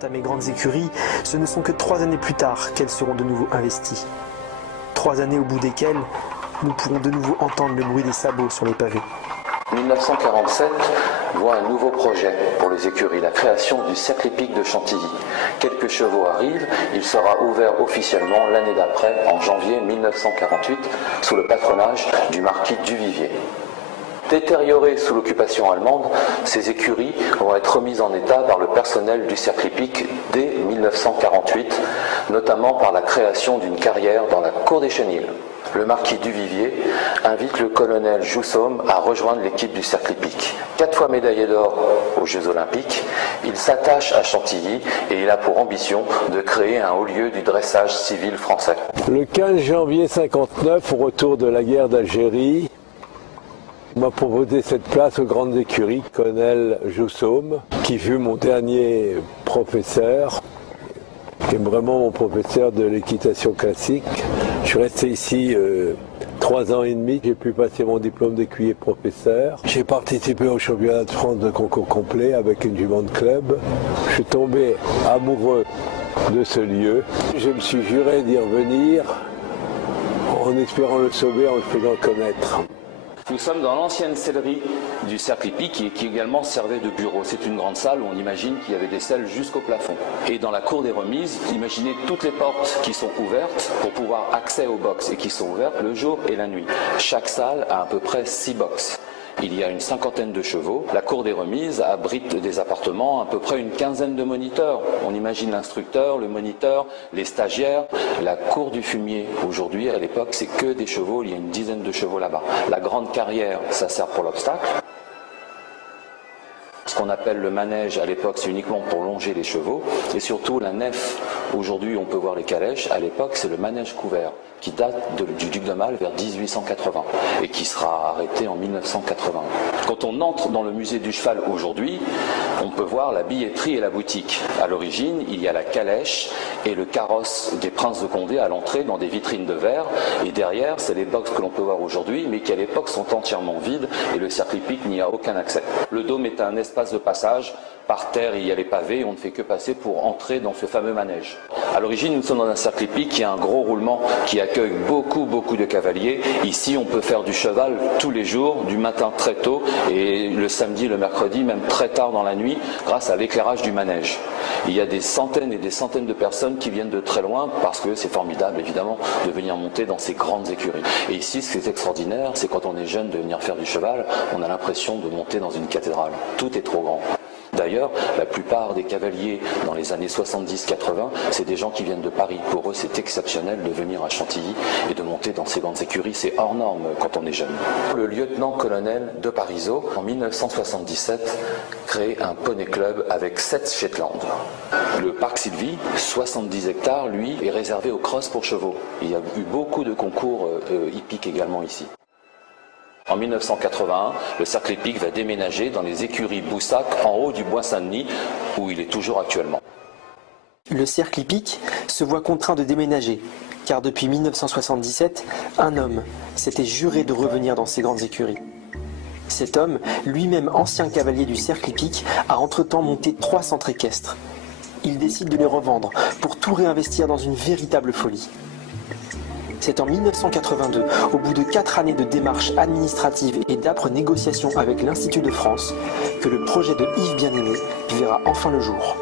Quant à mes grandes écuries, ce ne sont que 3 années plus tard qu'elles seront de nouveau investies. 3 années au bout desquelles nous pourrons de nouveau entendre le bruit des sabots sur les pavés. 1947 voit un nouveau projet pour les écuries, la création du cercle hippique de Chantilly. Quelques chevaux arrivent, il sera ouvert officiellement l'année d'après, en janvier 1948, sous le patronage du marquis Duvivier. Détériorées sous l'occupation allemande, ces écuries vont être remises en état par le personnel du cercle hippique dès 1948, notamment par la création d'une carrière dans la cour des Chenilles. Le marquis Duvivier invite le colonel Joussaume à rejoindre l'équipe du cercle hippique. 4 fois médaillé d'or aux Jeux Olympiques, il s'attache à Chantilly et il a pour ambition de créer un haut lieu du dressage civil français. Le 15 janvier 1959, au retour de la guerre d'Algérie, on m'a proposé cette place aux grandes écuries, colonel Joussaume, qui fut mon dernier professeur, qui est vraiment mon professeur de l'équitation classique. Je suis resté ici 3 ans et demi, j'ai pu passer mon diplôme d'écuyer professeur. J'ai participé au championnat de France de concours complet avec une jument de club. Je suis tombé amoureux de ce lieu. Je me suis juré d'y revenir en espérant le sauver, en le faisant connaître. Nous sommes dans l'ancienne sellerie du cercle hippique qui également servait de bureau. C'est une grande salle où on imagine qu'il y avait des selles jusqu'au plafond. Et dans la cour des remises, imaginez toutes les portes qui sont ouvertes pour pouvoir accès aux box et qui sont ouvertes le jour et la nuit. Chaque salle a à peu près 6 box. Il y a une 50aine de chevaux. La cour des remises abrite des appartements, à peu près une 15aine de moniteurs. On imagine l'instructeur, le moniteur, les stagiaires. La cour du fumier, aujourd'hui, à l'époque, c'est que des chevaux. Il y a une 10aine de chevaux là-bas. La grande carrière, ça sert pour l'obstacle. Ce qu'on appelle le manège à l'époque, c'est uniquement pour longer les chevaux. Et surtout la nef, aujourd'hui on peut voir les calèches, à l'époque c'est le manège couvert, qui date du Duc de Malle vers 1880 et qui sera arrêté en 1980. Quand on entre dans le musée du cheval aujourd'hui, on peut voir la billetterie et la boutique. À l'origine, il y a la calèche et le carrosse des princes de Condé à l'entrée dans des vitrines de verre. Et derrière, c'est les boxes que l'on peut voir aujourd'hui, mais qui à l'époque sont entièrement vides et le cercle hippique n'y a aucun accès. Le dôme est un espace de passage. Par terre, il y a les pavés, on ne fait que passer pour entrer dans ce fameux manège. À l'origine, nous sommes dans un cercle hippique qui a un gros roulement, qui accueille beaucoup de cavaliers. Ici, on peut faire du cheval tous les jours, du matin très tôt, et le samedi, le mercredi, même très tard dans la nuit, grâce à l'éclairage du manège. Il y a des centaines et des centaines de personnes qui viennent de très loin, parce que c'est formidable, évidemment, de venir monter dans ces grandes écuries. Et ici, ce qui est extraordinaire, c'est quand on est jeune de venir faire du cheval, on a l'impression de monter dans une cathédrale. Tout est trop grand. D'ailleurs, la plupart des cavaliers dans les années 70-80, c'est des gens qui viennent de Paris. Pour eux, c'est exceptionnel de venir à Chantilly et de monter dans ces grandes écuries. C'est hors norme quand on est jeune. Le lieutenant-colonel de Parisot, en 1977, crée un poney club avec 7 Shetland. Le parc Sylvie, 70 hectares, lui, est réservé au cross pour chevaux. Il y a eu beaucoup de concours hippiques également ici. En 1981, le cercle hippique va déménager dans les écuries Boussac, en haut du Bois Saint-Denis, où il est toujours actuellement. Le cercle hippique se voit contraint de déménager, car depuis 1977, un homme s'était juré de revenir dans ces grandes écuries. Cet homme, lui-même ancien cavalier du cercle hippique, a entre-temps monté 3 centres équestres. Il décide de les revendre pour tout réinvestir dans une véritable folie. C'est en 1982, au bout de 4 années de démarches administratives et d'âpres négociations avec l'Institut de France, que le projet de Yves Bien-Aimé verra enfin le jour.